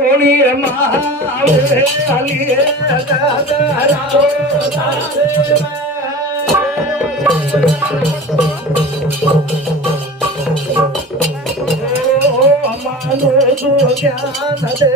कोणी महावे आली मानो जो ज्ञान दे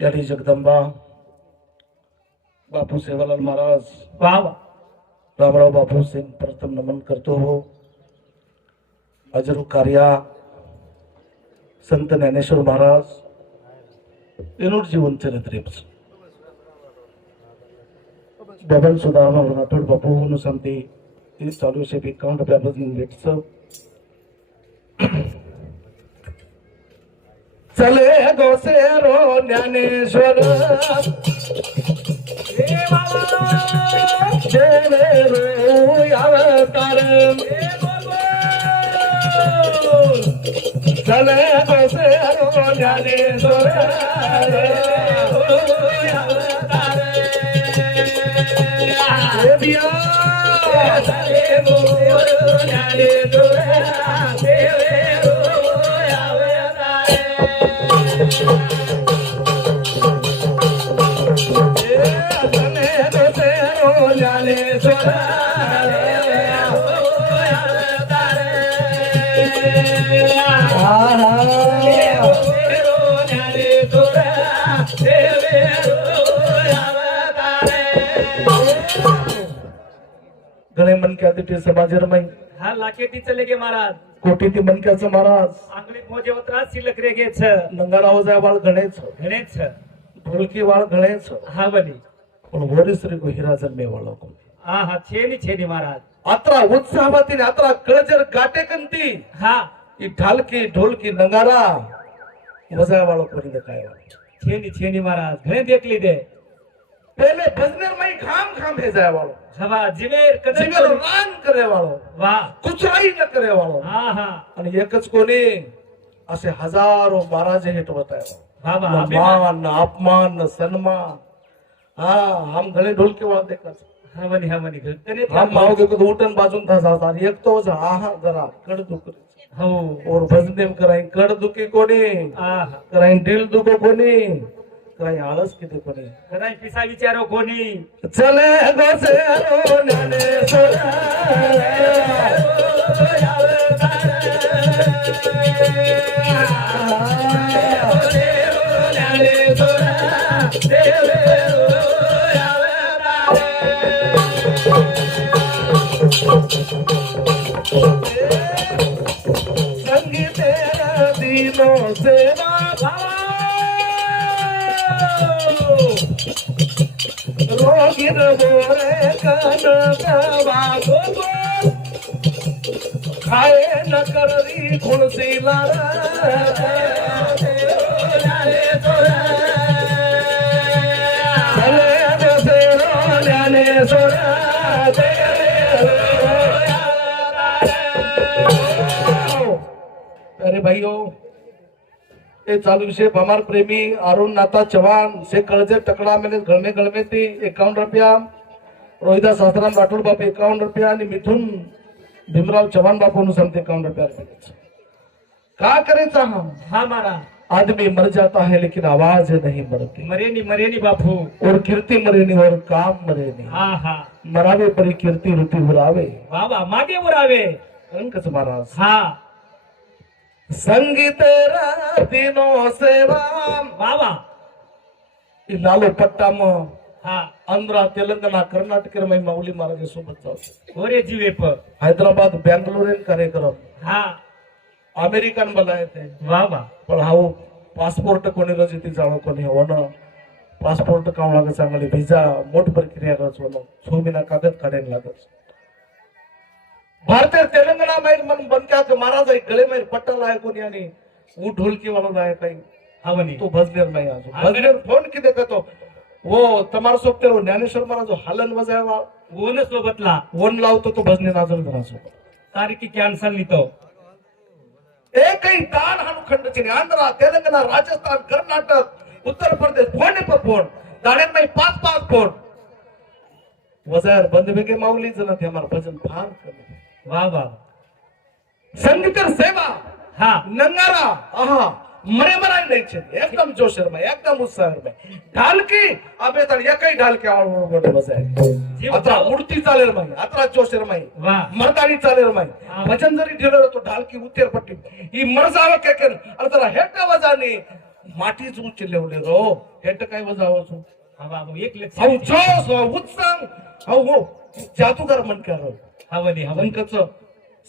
यारी जगदंबा बापू सेवालाल महाराज रामराव बापू सिंह प्रथम नमन करतो हो. अजरू कार्या संत ज्ञानेश्वर महाराज एनोड जीवन चरित्र बबन सुधारणा राठोड बापू नुसंती चालू से अकाउंट लेट्स चले गोसेरो ज्ञानेश्वर अवतार चले गोसेरो ज्ञानेश्वर गणे मनक्या समाजर मई हा लाकेटी चले गे महाराज कोटी ती मनक्याचं महाराज आंगणीत मोजे वत्रात शिल्लक रे गेच नंगाराव जाय वाळ गणेच गणेच ढोलकी वाळ गणेच हा बली पण वरिश्री को हिरा जन्मे वाळो को हा हा छेनी महाराज अत्रा उत्साहवती अत्रा कळजर गाटेकंती हा ई ढालकी ढोलकी नंगारा वजाय वाळो कोणी काय छेनी महाराज घणे देखली दे पहले भजनेर मई खाम खाम हे जाय वाळो हवा जिमेर कदर जिमेर रान करे वाळो वाह कुचराई न करे वाळो हा हा आणि एकच कोणी असे हजारो महाराज हेटवत आहे बाबा मान अपमान सन्मान हा हम गळे ढोलके वाळ देखत हा बनी गणे हम माव के तो उठन बाजून था जाता एक तो हा जरा कड दुख हो और भजने कराई कड दुखी कोणी आहा कराई दिल दुखो कोणी कराई आळस किती कोणी घराई पिसा विचारो कोणी चले गोसेरो ज्ञानेश्वर संगीते दीनो सेवा रोगिर बोरे कनकवा खाए न कररी खुलसी लारा अरे भाइयों ये चालू विषय भमार प्रेमी अरुण नाथा चव्हाण से कळजे टकड़ा मैंने गळमे गळमे थी 51 रुपया, रोहिदास आसाराम राठोड बाप 51 रुपया आणि मिथुन भीमराव चव्हाण बापू समते 51 रुपया का करायचा हम? हा महाराज, आदमी मर जाता है लेकिन आवाज नहीं मरती, मरेनी मरेनी बापू, और कीर्ती मरेनी और काम मरेनी, हा हा, मरावे परी कीर्ती रुती उरावे, बाबा मागे उरावे, अंकच महाराज. हा संगीत दिनो सेवा बाबा, लालो पट्टा मग हा आंध्रा तेलंगणा कर्नाटक माऊली महाराज सोबत जाऊ, ओरे जीवे प, हैदराबाद बेंगलोर कार्यक्रम, हा अमेरिकन बोलाय ते बाबा, पण हा पासपोर्ट कोणी रजिती जावं कोणी होणं, पासपोर्ट काढून लागत चांगली व्हिसा मोठ प्रक्रिया करत होणं, 6 महिना कागद काढायला लागत. भारतीय तेलंगणा माहीत म्हणून बनक्यात महाराज गळे माहीत पट्टाला आहे कोणी आणि ऊ ढोलकी वाला आहे काही हा म्हणे, तो भजनेर नाही अजून भजनेर फोन किती करतो वो तुम्हाला सोबते ज्ञानेश्वर महाराज हलन वजायवा ओन सोबतला वन लावतो तो भजने नाजल घरासोबत तारीखी कॅन्सल लिहितो, एकही दान हाणू खंडची आंध्रा तेलंगणा राजस्थान कर्नाटक उत्तर प्रदेश फोन पर फोन दाण्यात नाही 5-5 फोन वजायर बंद बेगे माऊली जण ते हमारा भजन फार कमी. वा वा, संगीत सेवा हा नंगारा आहा मरे मराय नाही छे एकदम जोशर में एकदम उत्साह में ढालकी अबे तर एकही ढालकी आवड बजाय आता उडती चालेल माई आता जोशर माई वा, मर्दानी चालेल माई भजन जरी ढिलो तो ढालकी उत्तेर पट्टी ही मरजाव केकन अरे जरा हेट वजानी माटीच उच्च लेवले रो हेट काय वजाव सु हा बाबा, एक लक्ष, हाऊ जोश उत्साह हाऊ हो जादूगर मन कर हा म्हणे, हा म्हणे, संकच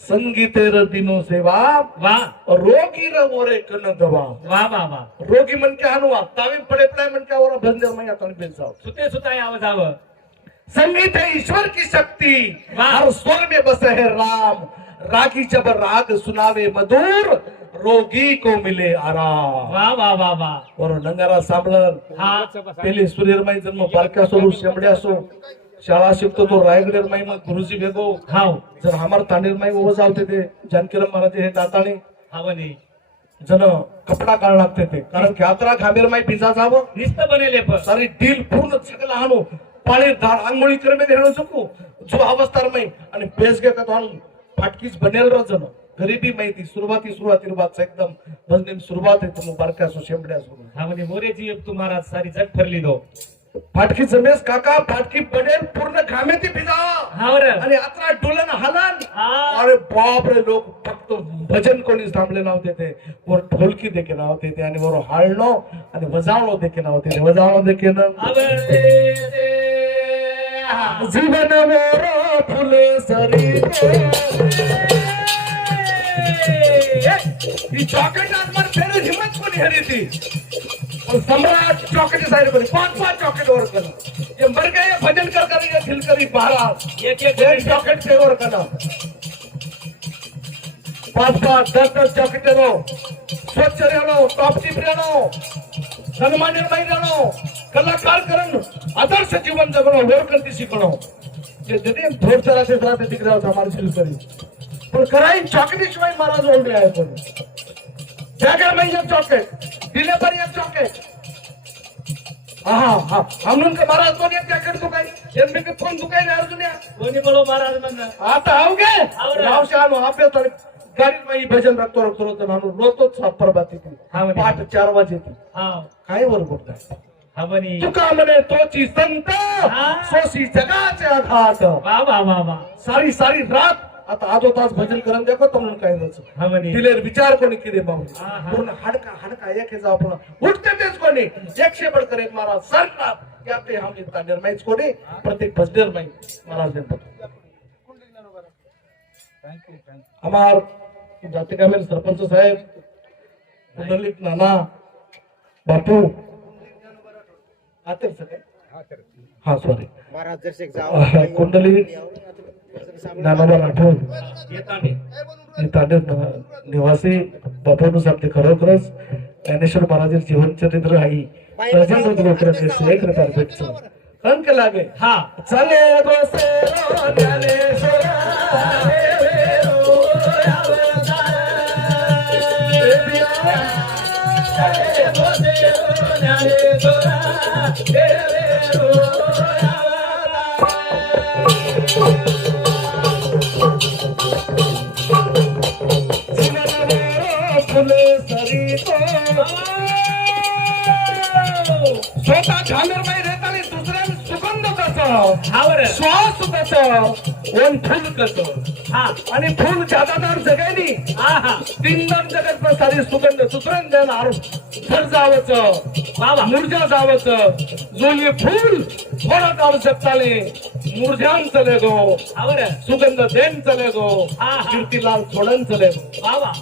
संगीतेर दिनो सेवा वा रोगी र ओरे कन दवा वा वा वा, रोगी मन के हनुआ तावी पड़े पड़े मन के और बंदर में आता बेच जाओ. सुते सुताय आवाज आव, संगीत है ईश्वर की शक्ति, वाह. हर स्वर में बसे है राम, रागी जब राग सुनावे मधुर रोगी को मिले आराम. वा वा वा वा, और नंगारा सांभळर हा पेली सूर्यरमाई जन्म बारक्या सोडू शेमड्या सो शाळा शिकतो तो रायगडेर माई मग गुरुजी वेगो हाव, जर हमार तांडेर माई ओव जावते ते जानकीराम महाराज हे दाताने हा म्हणे, जन कपडा काढ लागते ते कारण की यात्रा घाबेर माई भिजा जावं निस्त बनेले पण सारी डील पूर्ण सगळं हाणू पाणी धार आंघोळी करमे देणं चुकू जो अवस्थार माई आणि पेस गे का तो फाटकीच बनेल र जन गरीबी माहिती सुरुवाती बात एकदम भजन सुरुवात आहे तुम बारक्या सो शेमड्या सो हा म्हणे, मोरेची तुम्हाला सारी जग ठरली दो, फाटकी जमेस काका फाटकी बनेल पूर्ण घामे ती भिजा हा बर, आणि आता डोलन हलन हा अरे बाप रे लोक फक्त भजन कोणीच थांबले नव्हते ते वर ढोलकी देखील नव्हते ते आणि वर हाळणो आणि वजावणो देखील नव्हते ते वजावणो देखील जीवन मोर फुले सरी ही चॉकलेट आत्मा फेरे हिम्मत कोणी हरी थी सम्राट चॉकलेट साइड पर 5-5 चॉकलेट और करना ये मर गए भजन कर ये दिल करी 12 एक चॉकलेट से और करना 5-5 10 चॉकलेट रो स्वच्छ रहनो टॉपची रहनो सन्मानित माई रहनो कलाकार करण आदर्श जीवन जगणो वर करती शिकणो जे जदी थोड चला ते राहते दिकरा हमारी दिल करी पण कराई चॉकलेट शिवाय महाराज ओढले आहे पण जागर में एक चॉकलेट दिले पर एक चॉकलेट हाँ हम उनका महाराज को एक चॉकलेट दुकाई जन्मे के फोन दुकाई रे अर्जुन कोणी बोलो महाराज म्हणणं आता आओगे नाव से आनो आपे तो गाड़ी में भजन रखतो नानो रोतो प्रभाती थी पाठ 4 वाजे थी हा काय वर बोलता हा म्हणे, तुका म्हणे तोची संत सोशी जगाचे आघात वा वा वा वा, सारी रात आता आधो तास भजन करून देखो तो म्हणून काय जायचं हा म्हणे, दिलेर विचार कोणी किती माऊली हा, हा. पूर्ण हाडका एक हेचा आपण उठते तेच कोणी एकशे बढ़कर एक महाराज सरकार याते हम इतना निर्माईच कोणी प्रत्येक भजनेर माई महाराज ने हमार जाते का मेरे सरपंच साहेब कुंडलिक नाना बापू आते सके हाँ सॉरी कुंडली नानाबा राठोड तांडे निवासी बापूनु सामने खरोखरच ज्ञानेश्वर महाराज जीवन चरित्र आई प्रजंत लोकरचे एक प्रकार भेटतो अंक लागे हा चले बसेरो ज्ञानेश्वर फुले सरितो स्वतः झालर माई रेताली दुसऱ्या सुगंध कसं हा बरं श्वास कसं वन फुल कसं हा आणि फुल ज्यादादार जगायनी हा हा तीनदार जगत सारी सुगंध दुसऱ्या देणार घर जावचं बाबा मुर्जा जावचं जो ये फूल थोडा आवश्यकताले मुरझान चले गो हा बरं सुगंध देन चले गो हा, हा. कीर्तिलाल सोडन चले गो बाबा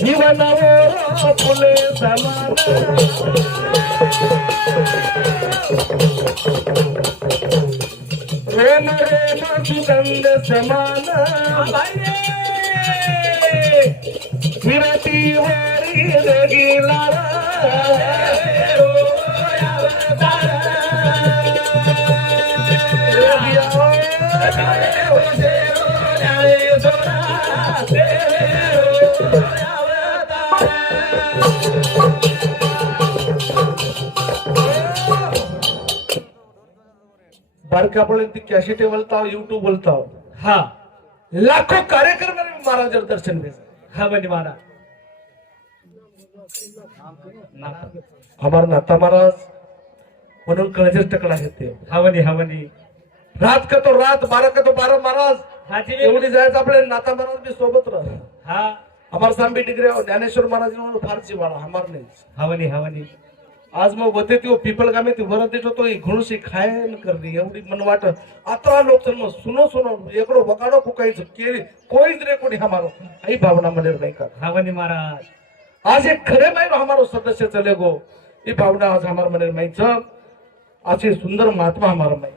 जीवनावर फुले समान रेम रेम सुगंध समान विरती वारी रेगिला बारकापर्यंत कॅसेटे बोलताव युट्यूब बोलताव हा लाखो कार्यक्रम महाराज दर्शन घ्यायचं हा बनी मारा हमारा नाता महाराज म्हणून कळजेच टकला घेते हा बनी रात का तो रात 12 का तो 12 महाराज हाजी एवढी जायचं आपले नाता महाराज बी सोबत राह हा हमार सांबी डिग्री ज्ञानेश्वर महाराज म्हणून फार जिवाळा हमार नाही हा बनी आज मग होते ती पिपल गामे ती वरत देत होतो घुणशी खायन करली एवढी मन वाट अतरा लोक जन्म सुनो सुनो एकडो वगाडो फुकायचं केली कोईच रे कोणी हमारो आई भावना मध्ये नाही का हा बनी महाराज आज एक खरे माहिती हमारो सदस्य चले गो ही भावना आज हमार मने माहिती असे सुंदर महात्मा हमारा माही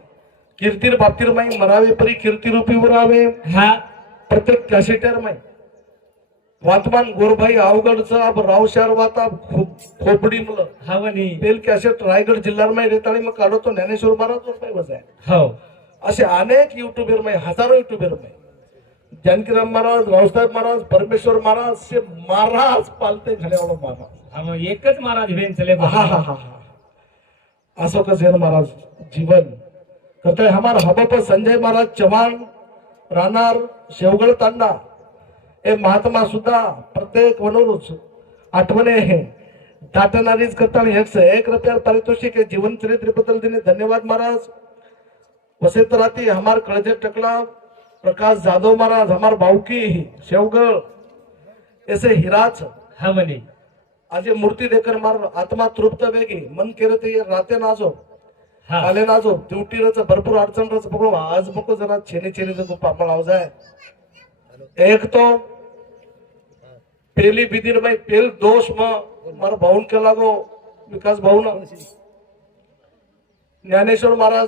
कीर्तीर बाप्तीर माही मरावे परी कीर्ती रूपी उरावे हा प्रत्येक कॅसेटर माही वातमान गोरभाई अवगडचं अब रावशार वाता खोपडी मुलं हा बनी तेल कॅसेट रायगड जिल्ह्यात माही रेताळी मग काढतो ज्ञानेश्वर महाराज रुपये बसाय हो असे अनेक युट्यूबर माही हजारो युट्यूबर माही जानकीराम महाराज रावसाहेब महाराज परमेश्वर महाराज से महाराज पालते झाल्यावर महाराज हा मग एकच महाराज भेन चले हा हा हा हा अशोक सेन महाराज जीवन करताय हमारा हबप संजय महाराज चव्हाण राहणार शेवगळ तांडा हे महात्मा सुद्धा प्रत्येक वनरूच आठवणे हे दाटणारीच करताना 101 रुपया पारितोषिक हे जीवन चरित्र बद्दल देणे धन्यवाद महाराज वसंत राती हमार कळजे टकला प्रकाश जाधव महाराज हमार भाऊकी शेवगळ ऐसे हिराच हा बनी आज ये मूर्ति देखकर मार आत्मा तृप्त वेगी मन केलं ते राते नाजो हा आले नाजो ड्युटी रच भरपूर अडचण रच बघू आज बघू जरा छेनी छेनी जगू पापड आवजाय एक तो पेली बिदीर माई पेल दोष मार भाऊन केला गो विकास भाऊन ज्ञानेश्वर महाराज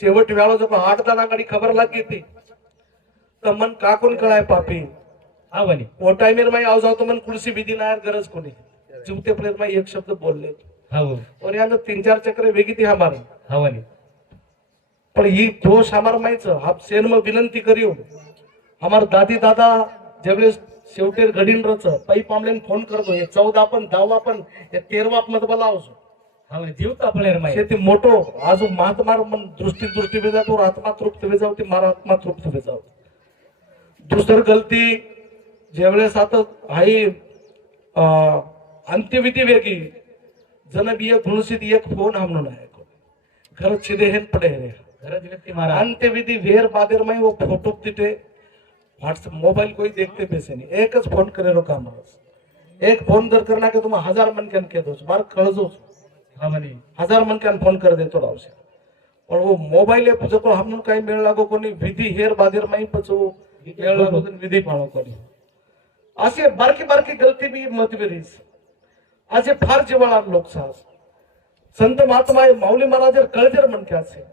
शेवट वेळा जो 8 दाना खबर लागी ती तर मन का कोण कळाय पापी हा बनी वो टाइमेर माई आव जाओ तो मन कुर्सी विधी नायर गरज कोणी जीवते प्लेट माई एक शब्द बोलले हो और यहाँ 3-4 चक्र वेगी थी हमारे हा बनी पण ही दोष हमार माहीच आप सेन में विनंती करियो हमार दादी दादा जेवढे शेवटेर घडीन रच पाई पामलेन फोन करतो हे 14 पण 10 पण हे 13 मत बोलावसो हा बनी जीव तापलेर माई शेती मोठो आज महात्मा मन दृष्टी वे जातो आत्मा तृप्त वे जावती मारा आत्मा तृप्त वे जाव दुसर गलती जेवढेस आता हाई अंत्यविधी वेगी जन बी एक धुणसीत एक फोन हम आहे घर छिदे हेन पडे रे घरच व्यक्ती महाराज अंत्यविधि वेर बादेर में वो फोटो तिटे व्हाट्सएप मोबाइल कोई देखते पैसे नहीं एक फोन करे रो काम एक फोन दर करना के तुम 1000 मन के कह दो बार कळजो हा बनी 1000 मन के फोन कर देतो रावसे पण वो मोबाइल ऐप जो हमन काही मेळ लागो कोणी विधी हेर बादेर में पचो मेळ लागो विधी पाळो कोणी असे बारकी बारकी गलती भी मतवेरीस आज फार जिवाळा लोक साहस संत महात्मा माऊली महाराज कळजेर म्हणके असे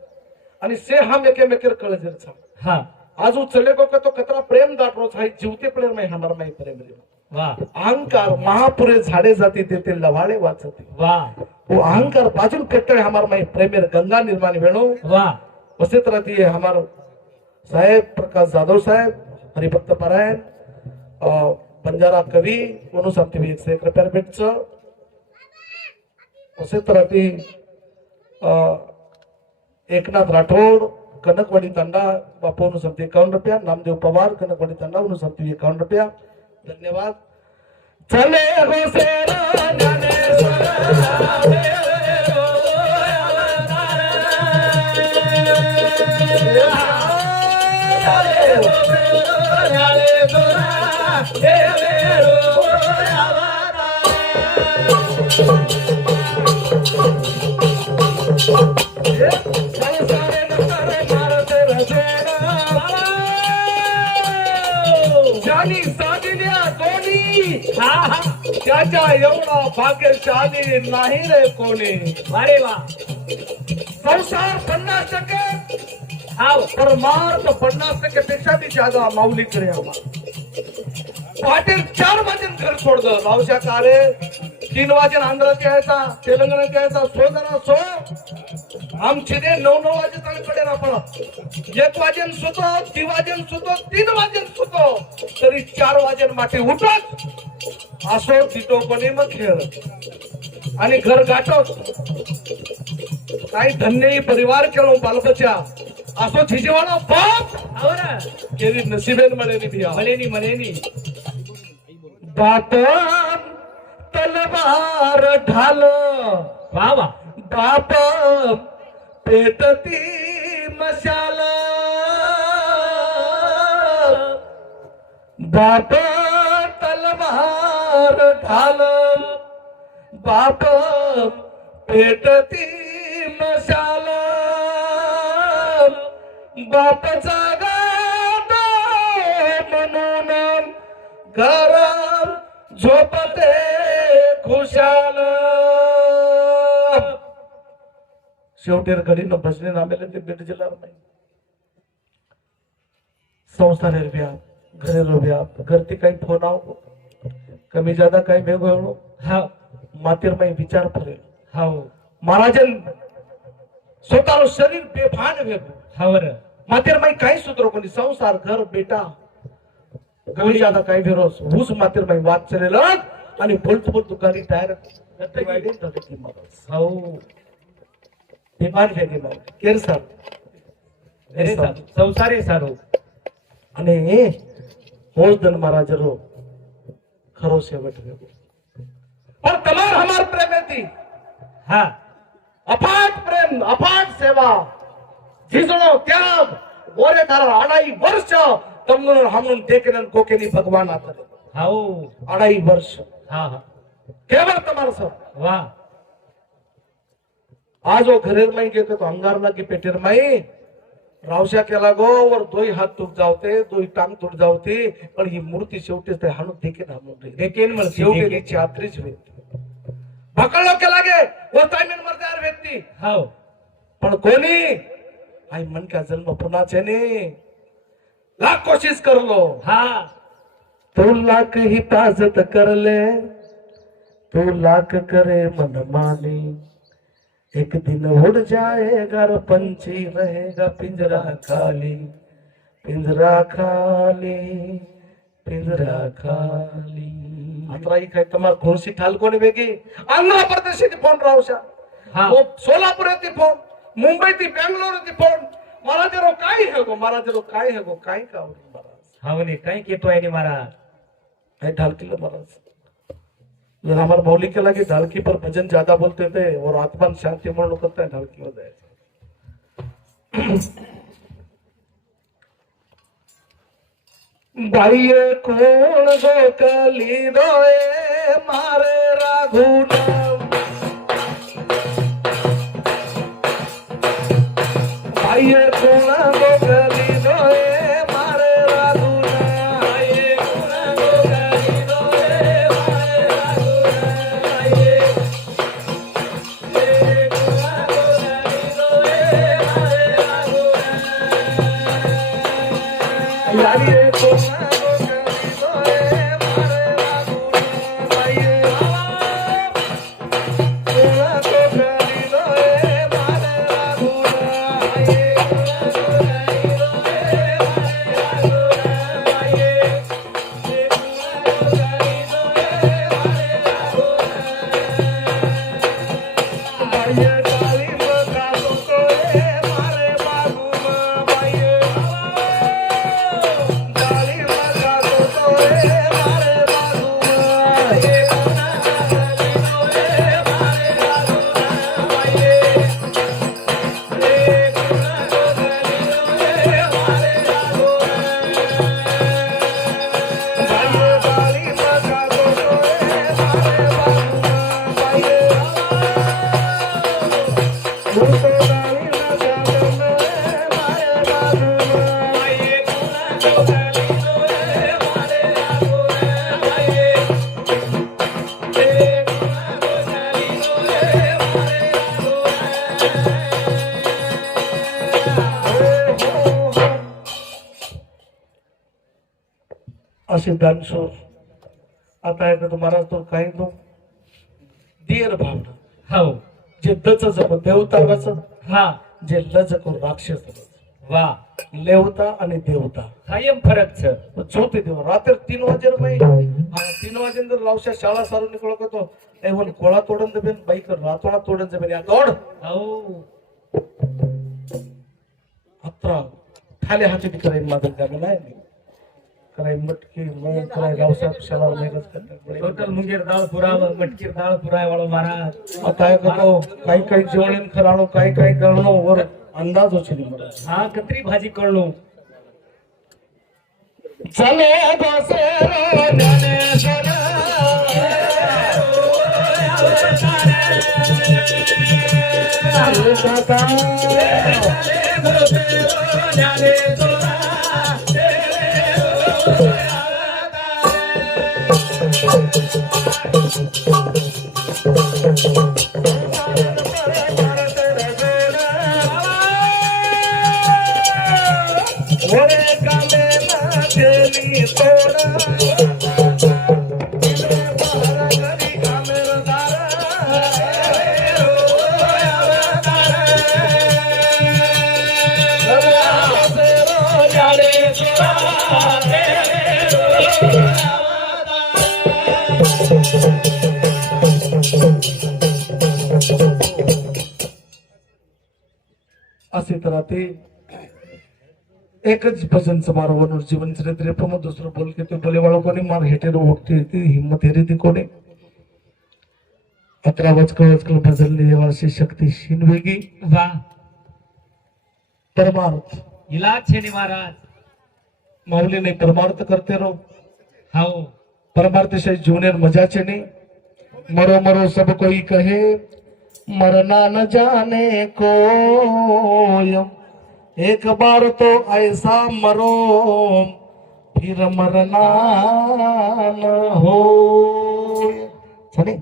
आणि से हम एकेमेकेर कळजेर छा हा आज वो चले को तो कतरा प्रेम दाटरो छाई जीवते प्रेम में हमार माई प्रेम रे वाह अहंकार महापुरे झाडे जाती ते लवाडे वाचते वाह वो अहंकार बाजून पेटळे हमार माई प्रेमेर गंगा निर्माण वेणो वाह वसित रहती है हमार साहेब प्रकाश जाधव साहेब हरिभक्त पारायण बंजारा कवी म्हणून सांगते 101 रुपया भेटचं तसे तर ती एकनाथ राठोड कनकवाडी तांडा बापू अनुसरती 51 रुपया, नामदेव पवार कनकवाडी तांडा अनुसरती 51 रुपया. धन्यवाद. चले हो सेना ज्ञानेश्वर ज्यानी साधिल्या दोन्ही त्याच्या एवढा भाग्यशाली नाही रे कोणी. अरे वा. संसार 50% हाव. परमार्थ 50% पेक्षा बी ज्यादा माऊली करे आम्हाला. पाटील 4 वाजून घर सोडलं. रावशा का रे 3 वाजून आंध्रात यायचा, तेलंगणात यायचा, शोधना सो आमची रे 9 वाजे कडे आपण 1 वाजून सुतो, 2 वाजून सुतो, 3 वाजून सुतो, तरी 4 वाजून माटे उठत असो तिथो कोणी मग खेळ आणि घर गाठत. काही धन्य परिवार केलो बालबच्चा असो झिजवानो बाप हो ना. केरी नसीबेन मळेनी भिया मलेनी बाप तलवार ढाल वा वा. बाप पेटती मशाल बाप तलवार ढाल बाप पेटती मशाल बाप जागा म्हणून घरात झोपते खुशाल. शेवटी घडी बसले नामेले ते भेट जिल्हा नाही. संस्थाने व्याप घरेलो व्याप घरती काही फोन आव कमी ज्यादा काही भेग होणो हाव. मातीर माई विचार फरेल. हाव. महाराजन स्वतःला शरीर बेभान भेगो हावर. मातीर माई काही सूत्र कोणी संसार घर बेटा कमी ज्यादा काही भेरोस ऊस मातीर माई वाद चलेलं आणि बोलतो दुकानी डायरेक्ट हाव. बेभान भेगे मग केर सर अरे संसारे सारो અને હોજદન મહારાજ રો ખરો સેવટ વેગો પણ તમાર હમાર પ્રેમેથી હા. અફાટ પ્રેમ અફાટ સેવા જીજણો ત્યાગ ગોરે તારા 2.5 વર્ષ તમને હમનું ટેકનન કોકેની ભગવાન આતરે હાવ. 2.5 વર્ષ હા હા. કેવળ તમારો સર વાહ. आजो घरेर माई गेतो तो अंगार लागी पेटेर माई रावशा केला गो वर 2 हात तुट जावते 2 टांग तुट जावते पण ही मूर्ती शेवटी ते हाणून देखे ना देखेन मला शेवटी तिची आत्रीच व्यक्ती भकळलो केला गे वो टाइमिन मरदार व्यक्ती हाव. पण कोणी आई मन का जन्म पुन्हाचे ने लाख कोशिश करलो हा. तो लाख हिफाजत करले तो लाख करे मन माने एक दिन उड़ जाएगा रो पंछी रहेगा पिंजरा खाली पिंजरा खाली पिंजरा खाली. आता ही काय तुम्हार खुर्सी ठाल कोणी वेगी आंध्र प्रदेश फोन रावशा हा. सोलापूर फोन मुंबई बेंगलोर फोन महाराजरो काय है गो महाराजरो काय है गो काय का महाराज हावने काय केतो आहे मारा है ढाल किलो महाराज. जर हमारे मौली के लगे ढालकी पर भजन ज्यादा बोलते थे और आत्मा शांति मन करता है ढालकी हो जाए. भाई कौन गो कली रोए मारे राघुनाम भाई कौन गो कली रोए मारे राघुनाम भाई कौन गो कली रोए यारी असे दानशूर आता ऐकतो महाराज तो काही तो देर भावना हो जे दच जप देवता हा जे लज करू राक्षस वा लेवता आणि देवता कायम फरक छ झोपे देव रात्री 3 वाजेर बाई 3 वाजेन जर लावशा शाळा सारून निकळ तो एवन कोळा तोडन देबेन बाईक रातोळा तोडन देबेन या तोड हो अत्रा खाली हाती करे मादन का नाही कराय मटकी मैं कराय लावशा शाळा मेगच करते टोटल मुंगेर दाळ पुराव मटकीर दाळ पुराय वाळो महाराज आता काय करतो काही काही जेवण खराणो काही काही करणो वर अंदाज होची मला हा कत्री भाजी कळलो चले बसेरो ज्ञानेश्वर असे तर ते एकच भजन समारोह जीवन चरित्र पण दुसरं बोल के ते बोले वाला कोणी मार हेटेर ओळखते ती हिम्मत हेरी ती कोणी 11 वचकळ भजनली वर्षी शक्ती शिनवेगी वा परमार्थ इलाज छे महाराज माऊली नहीं परमार्थ करते रहो हो परमार्थ से जीवनेर मजा छे नहीं मरो मरो सब कोई कहे मरना न जाने को एक बार तो ऐसा मरो फिर मरना न हो छने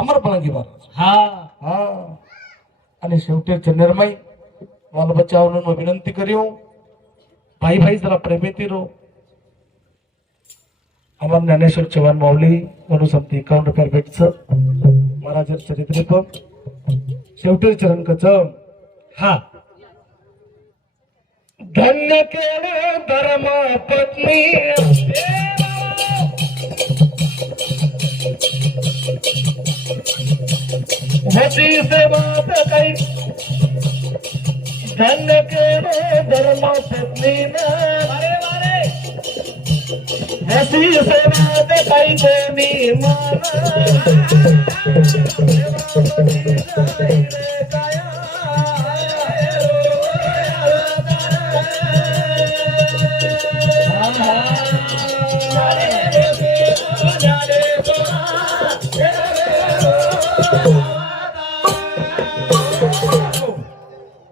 अमर बनगी महाराज हा हा आणि शेवटी चंद्रमाई बाल बचावनो विनंती करियो भाई भाई जरा प्रेमेती रो अमर ज्ञानेश्वर चव्हाण माऊली म्हणून समती 51 रुपये भेटचं महाराज चरित्र पण शेवटी चरण कच हा धन्य केले धर्म पत्नी होती सेवात काही धन्य केले धर्म पत्नी होती सेवात काही कोणी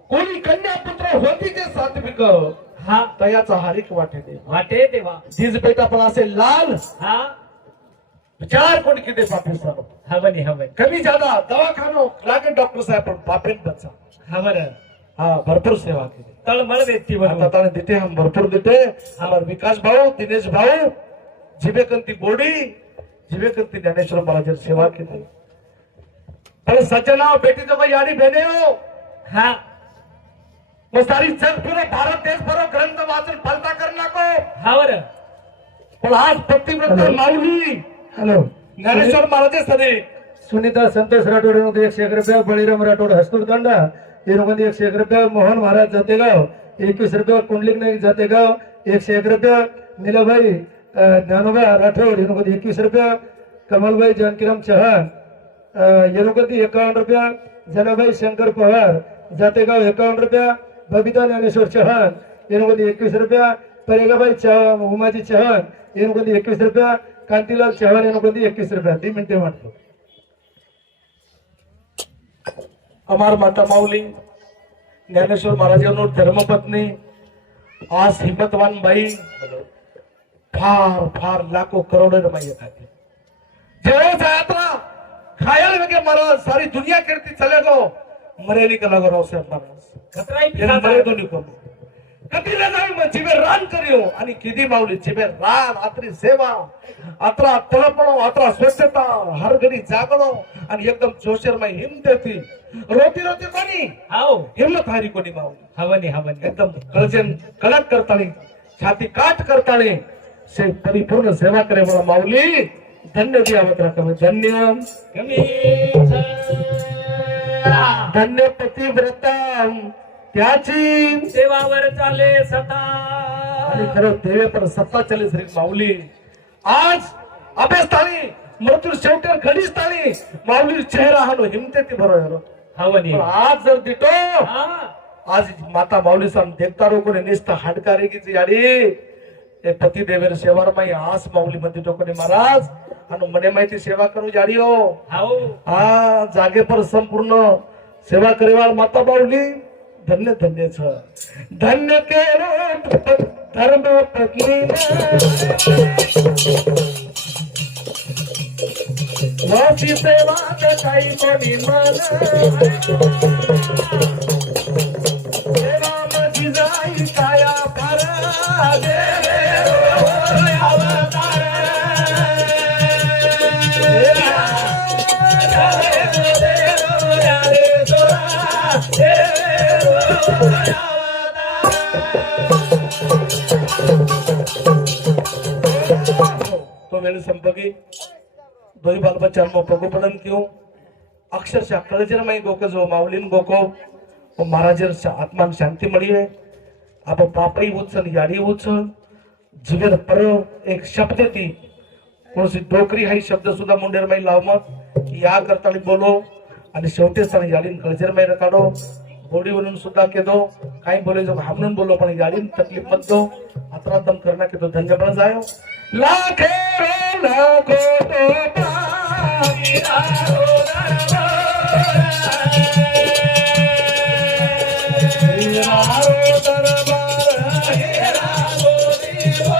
कोणी कन्या पुत्र होती के सात्विक हा तयाचा हारिक वाटे दे वाटे देवा जीज बेटा पण असे लाल हा विचार कोण किती पापी सर हवनी हवन कमी ज्यादा दवाखानो लागे डॉक्टर साहेब पण पापेन बच्चा हवर हाँ भरपूर सेवा केली तळमळ व्यक्ती आता बनवून ताने देते हम भरपूर देते हमार विकास भाऊ दिनेश भाऊ जीवेकंती बोडी जीवेकंती ज्ञानेश्वर महाराज सेवा केली पण सज्जना बेटी तो कोई यारी बहने हो हा मग सारी जग फिरो भारत देश भरो ग्रंथ वाचन फलता करना को हवर पण आज पतिव्रत माऊली हॅलो ज्ञानेश्वर महाराज सरे सुनीता संतोष राठोड यांना 101 रुपये, बळीराम राठोड हस्तूरतांडा यांना 101 रुपये, मोहन महाराज जातेगाव 21 रुपये, कुंडलिक नाईक जातेगाव 101 रुपये, नीलाभाई ज्ञानोबा राठोड यांना 21 रुपये, कमलभाई जानकीराम चव्हाण यांना 51 रुपये, जनाबाई शंकर पवार जातेगाव 51 रुपये, बबिता ज्ञानेश्वर चव्हाण यांना 21 रुपये, परेगाबाई उमाजी चव्हाण यांना 21 रुपये, कांतीलाल चव्हाण यांना 21 रुपये. 2 मिनिटे म्हटलं. अमार माता माऊली ज्ञानेश्वर महाराजांनो धर्मपत्नी आज हिम्मतवान बाई फार फार लाखो करोड़ो रमाई येतात जेव्हा यात्रा खायल वेगे महाराज सारी दुनिया करती चले गो मरेली का लगो राव साहेब महाराज खतराई येन मरे तो निको कधी ले जाऊ मग जिबे रान करियो आणि किती माऊली जिबे रान आत्री सेवा आत्रा तळपणो आत्रा स्वच्छता हर घडी जागणो आणि एकदम जोशरमय हिंमत येते रोटी रोटी कोणी हाव हिम्मत हारी कोणी माऊली हवनी एकदम कळजन कडक करतानी छाती काट करतानी से परिपूर्ण सेवा करे मला माऊली धन्य दियावत राखा धन्य धन्य पतिव्रता त्याची सेवावर चाले सता आणि खरं देवे पर सत्ता चले श्री माऊली आज अभ्यासस्थानी मृत्यू शेवटर घडीस्थानी माऊली चेहरा हानो हिमते बरोबर हवनी आज जर दिटो हा आज माता माऊली सान देखता रोकोने निस्ता हाडकारी की याडी ए पती देवेर सेवार माई आस माऊली मध्ये टोकोने महाराज आणि मने माहिती सेवा करू जाडी हो हाव हा जागे पर संपूर्ण सेवा करेवाळ माता माऊली धन्य धन्य छ धन्य के धर्म पत्नी वासी सेवा काही कोणी मन सेवा माझी जाई काया पारा देवे अवतार तो वेळ संपगी दोई बाल बच्चा पगो पडन क्यों अक्षरशः कळजर माई गोको जो माऊलीन गोको वो महाराजर आत्मान शांती मळी है आप पापई उचल याडी उचल जुवेर पर एक शब्द ती कोणसी डोकरी हाई शब्द सुद्धा मुंडेर माई लाव मत या करताली बोलो आणि शेवटी असताना याडीन कळजर माई काढो बोडी म्हणून सुद्धा केदो काही बोले जो हमनून बोलो पण याडीन तकलीफ मत दो आत्रादम करना केदो धन्यवाद जायो लाखे लाखो तो पावीरा हो दरबार हेरा बोली हो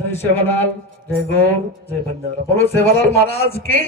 जय सेवालाल जय गौर जय बंजारा बोलो सेवालाल महाराज की